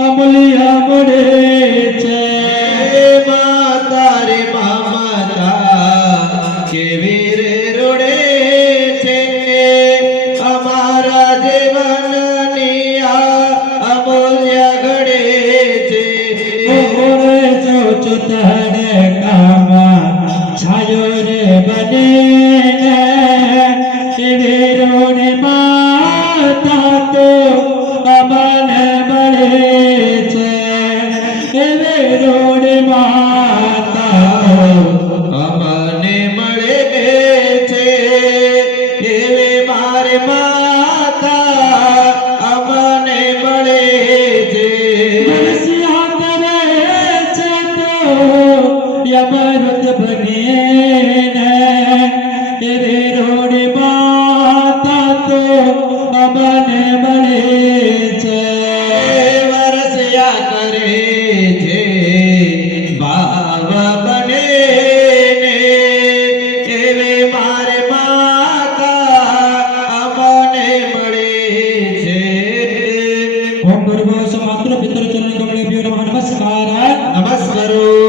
અમલિયા મળે છે માતા રે માતા કેવી રે રોડે છે અમારા જીવનની આ અમૂલ્ય ઘડે છે ઓરે જો તને કામા છાયો રે બને એવી રોડે માતા તો અમને મળે છે એવી રોડે માતા અમને મળે છે એવે મારે માતા અમને મળે છે મનસ્યા કરે છે તો યમૃત બને એવી રોડે માતા તો અમને મળે છે વરસ્યા કરે છે ભાવ બને ને એવે મારે માતા અમને મળે છે ઓમ ભર્ગો માત્ર પિતૃ ચરણ કમળેભ્યો નમઃ નમસ્કાર નમસ્કારો